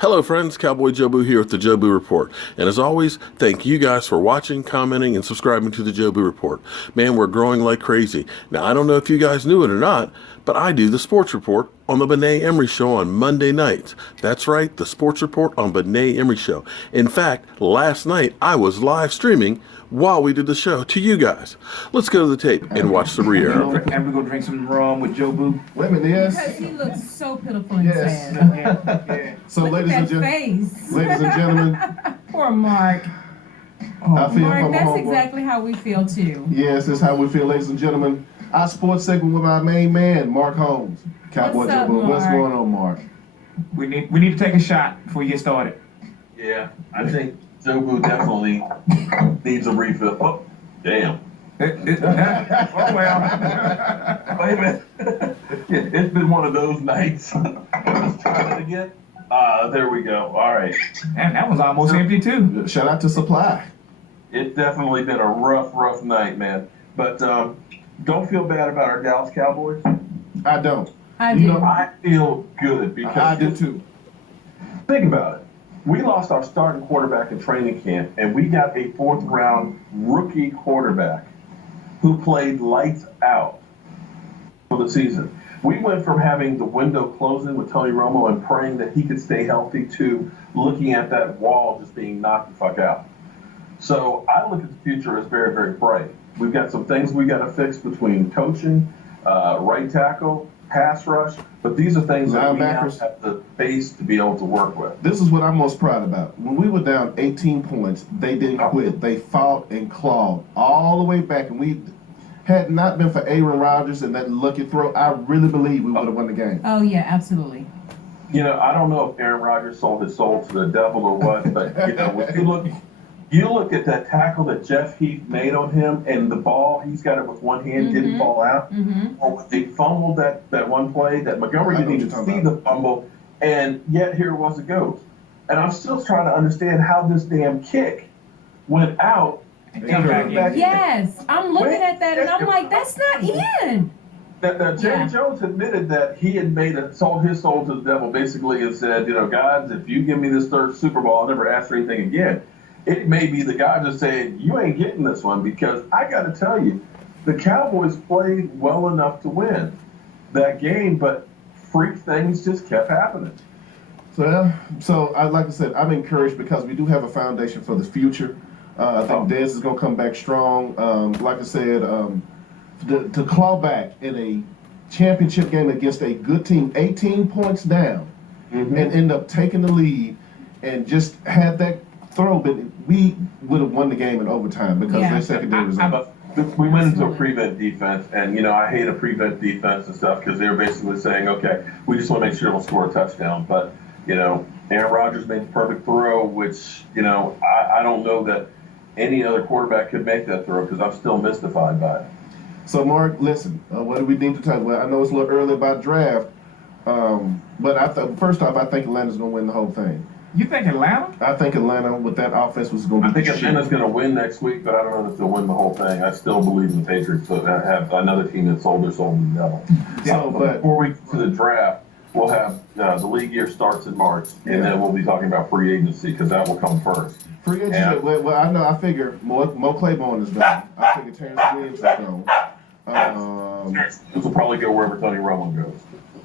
Hello friends, Cowboy Jobu here with the Jobu Report. And as always, thank you guys for watching, commenting, and subscribing to the Jobu Report. Man, we're growing like crazy. Now, I don't know if you guys knew it or not, but I do the Sports Report on the Benet Embry Show on Monday nights. That's right, the Sports Report on Benet Embry Show. In fact, last night I was live streaming while we did the show to you guys. Let's go to the tape and watch the re-air. And we're gonna drink some rum with Jobu. Women, yes. Because he looks so pitiful and Yes. sad. Yeah. So, Look ladies at and that gentlemen, face. ladies and gentlemen, Poor Mark. I feel Mark, for my that's homeboy. exactly how we feel too. Yes, that's how we feel, ladies and gentlemen. Our sports segment with our main man, Mark Holmes, Cowboy What's up, Jobu. What's Mark? going on, Mark? We need to take a shot before you get started. Yeah, I think Jobu definitely needs a refill. Oh, damn. Oh well. Wait a minute. Yeah, it's been one of those nights. Let's try it again. There we go. All right. And that was almost empty too. Shout out to Supply. It's definitely been a rough night, man. But don't feel bad about our Dallas Cowboys. I don't. I You do. know, I feel good because I do too. think about it. We lost our starting quarterback in training camp, and we got a fourth-round rookie quarterback who played lights out for the season. We went from having the window closing with Tony Romo and praying that he could stay healthy to looking at that wall just being knocked the fuck out. So I look at the future as very, very bright. We've got some things we got to fix between coaching, right tackle, pass rush, but these are things that we now Linebackers. have the base to be able to work with. This is what I'm most proud about. When we were down 18 points, they didn't quit. They fought and clawed all the way back. And we had not been for Aaron Rodgers and that lucky throw, I really believe we would have won the game. Oh yeah, absolutely. You know, I don't know if Aaron Rodgers sold his soul to the devil or what, but you know, when you look at that tackle that Jeff Heath made on him, and the ball, he's got it with one hand, didn't fall out. Or when they fumbled that one play, that Montgomery I know didn't what even you're see talking the fumble, and yet here it was it goes. And I'm still trying to understand how this damn kick went out And and come came back in. back in. Yes, I'm looking at that and I'm like, that's not in. Now, Jerry Yeah. Jones admitted that he had sold his soul to the devil, basically, and said, you know, guys, if you give me this third Super Bowl, I'll never ask for anything again. It may be the guy just saying, you ain't getting this one, because I got to tell you, the Cowboys played well enough to win that game, but freak things just kept happening. So like I said, I'm encouraged because we do have a foundation for the future. I think Dez is going to come back strong. Like I said, to claw back in a championship game against a good team, 18 points down, and end up taking the lead and just had that throw, but we would have won the game in overtime because Yeah. their secondary was up. But we went into a Absolutely. prevent defense, and, you know, I hate a prevent defense and stuff because they're basically saying, okay, we just want to make sure we'll score a touchdown. But, you know, Aaron Rodgers made the perfect throw, which, you know, I don't know that any other quarterback could make that throw because I'm still mystified by it. So, Mark, listen, what do we need to talk about? I know it's a little early about draft, but first off, I think Atlanta's going to win the whole thing. You think Atlanta? I think Atlanta, with that offense, was going to I be think Atlanta's going to win next week, but I don't know if they'll win the whole thing. I still believe in the Patriots. So I have another team that sold their soul to the devil. So, but Before we get to the draft, we'll have the league year starts in March, and then we'll be talking about free agency because that will come first. free agency, Yeah. well, I figure Mo Claiborne is gone. I figure Terrence Williams is gone. This will probably go wherever Tony Romo goes.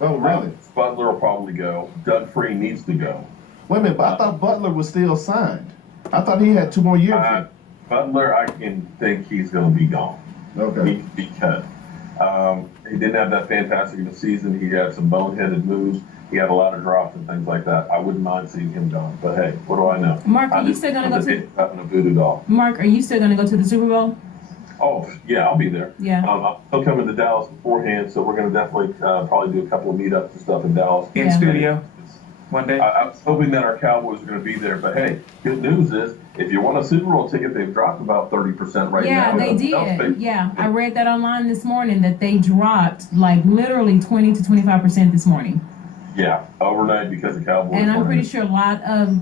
Oh, really? Butler will probably go. Doug Free needs to go. Wait a minute, but I thought Butler was still signed. I thought he had 2 more years. Butler, I can think he's going to be gone. Okay. He can be cut. He didn't have that fantastic of a season. He had some boneheaded moves. He had a lot of drops and things like that. I wouldn't mind seeing him gone. But hey, what do I know? Mark, are I you just still gonna know go that to- he's having a voodoo doll. Mark, are you still gonna go to the Super Bowl? Oh, yeah, I'll be there. Yeah. I'm still coming to Dallas beforehand, so we're going to definitely probably do a couple of meetups and stuff in Dallas. In Yeah. studio one day? I was hoping that our Cowboys are going to be there, but hey, good news is if you want a Super Bowl ticket, they've dropped about 30% right Yeah, now. they did. Yeah, I read that online this morning that they dropped like literally 20 to 25% this morning. Yeah, overnight because the Cowboys. And I'm weren't pretty in. sure a lot of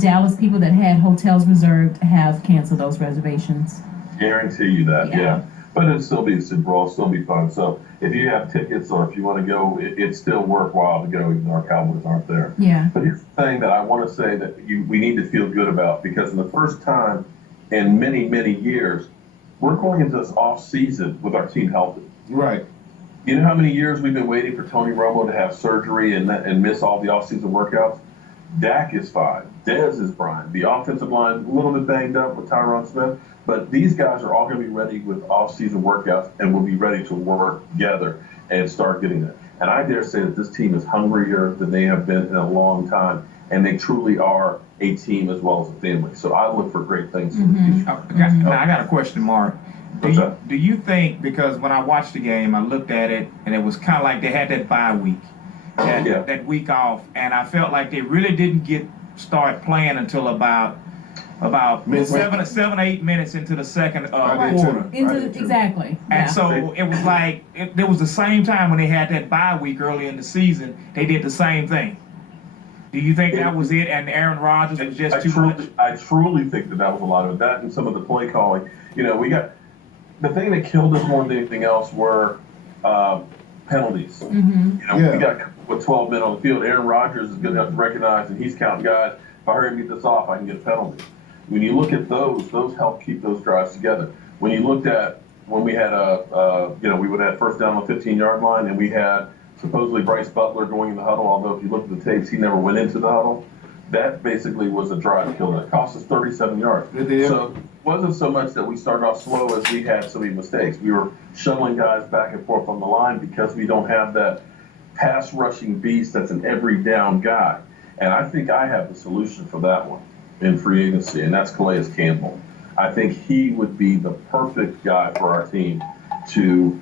Dallas people that had hotels reserved have canceled those reservations. Guarantee you that. Yeah. Yeah. But it'd still be a Super Bowl, it'll still be fun. So if you have tickets or if you want to go, it's still worthwhile to go, even though our Cowboys aren't there. Yeah. But here's the thing that I want to say that we need to feel good about, because in the first time in many, many years, we're going into this off season with our team healthy. Right. You know how many years we've been waiting for Tony Romo to have surgery and miss all the offseason workouts? Dak is fine. Dez is fine. The offensive line, a little bit banged up with Tyron Smith, but these guys are all going to be ready with offseason workouts and will be ready to work together and start getting it. And I dare say that this team is hungrier than they have been in a long time, and they truly are a team as well as a family. So I look for great things for the future. Now, I got a question, Mark. What's that? Do you think, because when I watched the game, I looked at it, and it was kind of like they had that bye week, that week off, and I felt like they really didn't start playing until about 7 or 8 minutes into the second quarter. Exactly. And Yeah. so it was like, it was the same time when they had that bye week early in the season, they did the same thing. Do you think that was it, and Aaron Rodgers was just too much? I truly think that was a lot of it. That and some of the play calling. You know, we got the thing that killed us more than anything else were penalties. You know, we got with 12 men on the field. Aaron Rodgers is good enough to recognize, and he's counting guys. If I hurry and get this off, I can get a penalty. When you look at those help keep those drives together. When you looked at when we had we would have first down on the 15-yard line, and we had supposedly Bryce Butler going in the huddle, although if you look at the tapes, he never went into the huddle. That basically was a drive killer. It cost us 37 yards. So it wasn't so much that we started off slow as we had so many mistakes. We were shuttling guys back and forth on the line because we don't have that pass rushing beast that's an every down guy. And I think I have the solution for that one in free agency, and that's Calais Campbell. I think he would be the perfect guy for our team to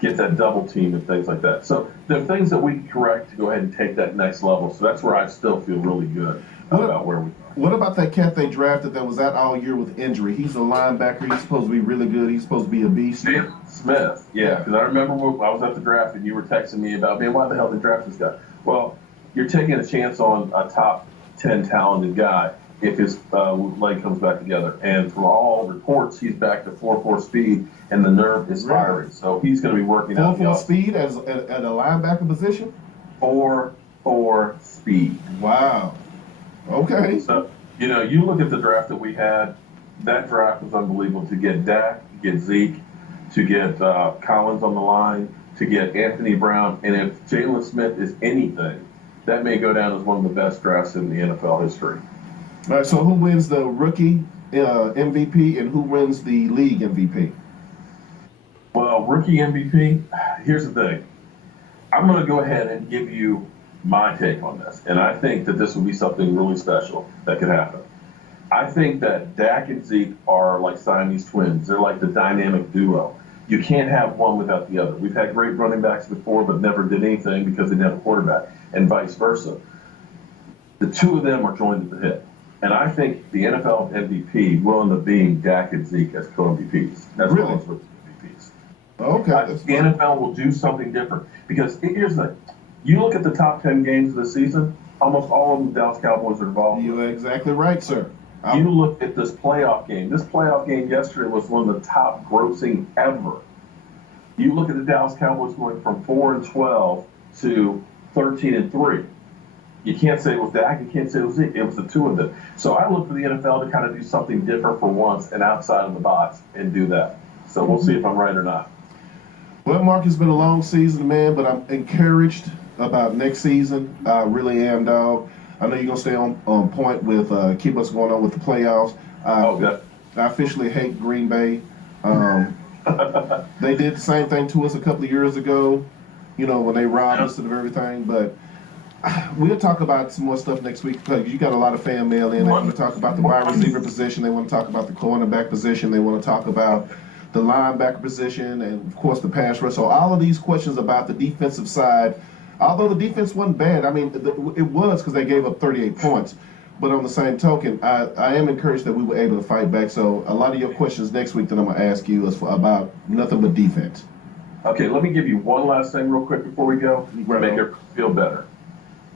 get that double team and things like that. So there are things that we can correct to go ahead and take that next level. So that's where I still feel really good about where we are. What about that cat they drafted that was out all year with injury? He's a linebacker. He's supposed to be really good. He's supposed to be a beast. Smith, yeah. Because I remember when I was at the draft and you were texting me about, man, why the hell did they draft this guy? Well, you're taking a chance on a top 10 talented guy if his leg comes back together. And from all reports, he's back to 4.4 speed, and the nerve is firing. So he's going to be working out. 4.4 speed at a linebacker position? 4.4 speed. Wow. Okay. So, you know, you look at the draft that we had, that draft was unbelievable. To get Dak, to get Zeke, to get Collins on the line, to get Anthony Brown, and if Jalen Smith is anything, that may go down as one of the best drafts in the NFL history. All right, so who wins the rookie MVP and who wins the league MVP? Well, rookie MVP, here's the thing. I'm going to go ahead and give you my take on this, and I think that this would be something really special that could happen. I think that Dak and Zeke are like Siamese twins. They're like the dynamic duo. You can't have one without the other. We've had great running backs before, but never did anything because they didn't have a quarterback, and vice versa. The two of them are joined at the hip. And I think the NFL MVP will end up being Dak and Zeke as co-MVPs. That's really? As MVPs. Okay. The NFL will do something different. Because here's the thing. You look at the top 10 games of the season, almost all of them the Dallas Cowboys are involved with. You're exactly right, sir. You look at this playoff game. This playoff game yesterday was one of the top grossing ever. You look at the Dallas Cowboys going from 4-12 to 13-3. You can't say it was Dak, you can't say it was Zeke. It was the two of them. So I look for the NFL to kind of do something different for once and outside of the box and do that. So we'll see if I'm right or not. Well, Mark, it's been a long season, man, but I'm encouraged about next season. I really am, dog. I know you're going to stay on point with keep us going on with the playoffs. Okay. I officially hate Green Bay. They did the same thing to us a couple of years ago, you know, when they robbed us of everything. But we'll talk about some more stuff next week because you got a lot of fan mail in. They want to talk about the wide receiver position. They want to talk about the cornerback position. They want to talk about the linebacker position and, of course, the pass rush. So all of these questions about the defensive side, although the defense wasn't bad, I mean, it was because they gave up 38 points. But on the same token, I am encouraged that we were able to fight back. So a lot of your questions next week that I'm going to ask you is about nothing but defense. Okay, let me give you one last thing real quick before we go to make everyone feel better.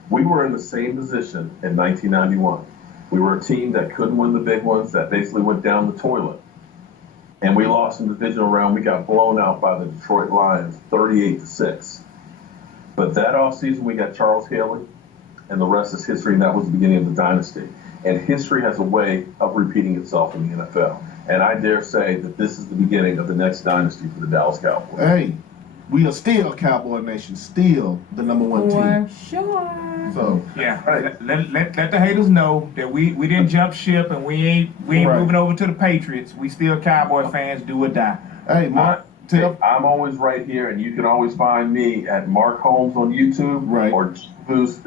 We were in the same position in 1991. We were a team that couldn't win the big ones, that basically went down the toilet. and we lost in the divisional round. We got blown out by the Detroit Lions, 38-6. But that offseason, we got Charles Haley, and the rest is history, and that was the beginning of the dynasty. And history has a way of repeating itself in the NFL. And I dare say that this is the beginning of the next dynasty for the Dallas Cowboys. Hey, we are still Cowboy Nation, still the #1 team. For sure. So Yeah, Right. let the haters know that we didn't jump ship and we ain't Right. moving over to the Patriots. We still Cowboy fans, do or die. hey, Mark, tell I'm always right here, and you can always find me at Mark Holmes on YouTube Right. or Jobu's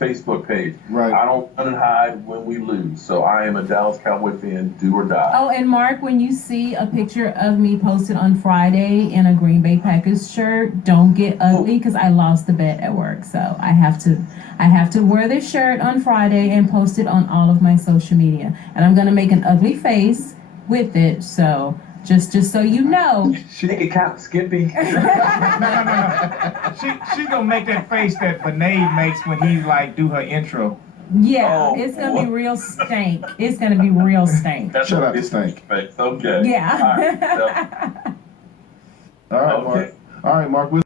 Facebook page. Right. I don't run and hide when we lose, so I am a Dallas Cowboy fan, do or die. Oh, and Mark, when you see a picture of me posted on Friday in a Green Bay Packers shirt, don't get ugly because I lost the bet at work. So I have to wear this shirt on Friday and post it on all of my social media. And I'm gonna make an ugly face with it. So just so you know. Shake it, count, Skippy. No. She gonna make that face that Benet makes when he like do her intro. Yeah, Oh, it's gonna be boy. real stank. It's gonna be real stank. That's Shut a up, big Stank. face. Okay. Yeah. All right, so- all right, Okay. Mark. All right, Mark.